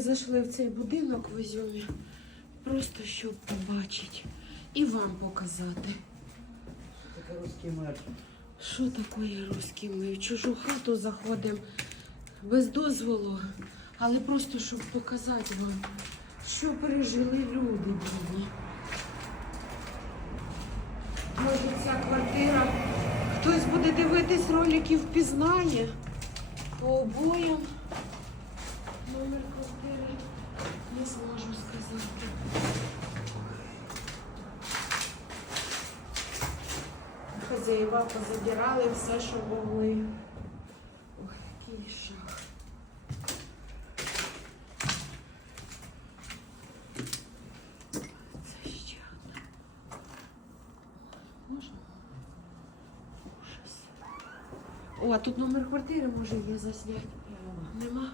Ми зайшли в цей будинок в Ізюмі, просто щоб побачити і вам показати. Таке русський мер. Що таке русський ми? В чужу хату заходимо без дозволу, але просто щоб показати вам, що пережили люди бідні. Може ця квартира, хтось буде дивитись ролики, впізнає по обоям. Номер квартири не зможу сказати. Хазяїва позабирали все, що могли. Ой, який жах. Це ще одне. Можна? Ужас. О, а тут номер квартири може є засняти. Нема?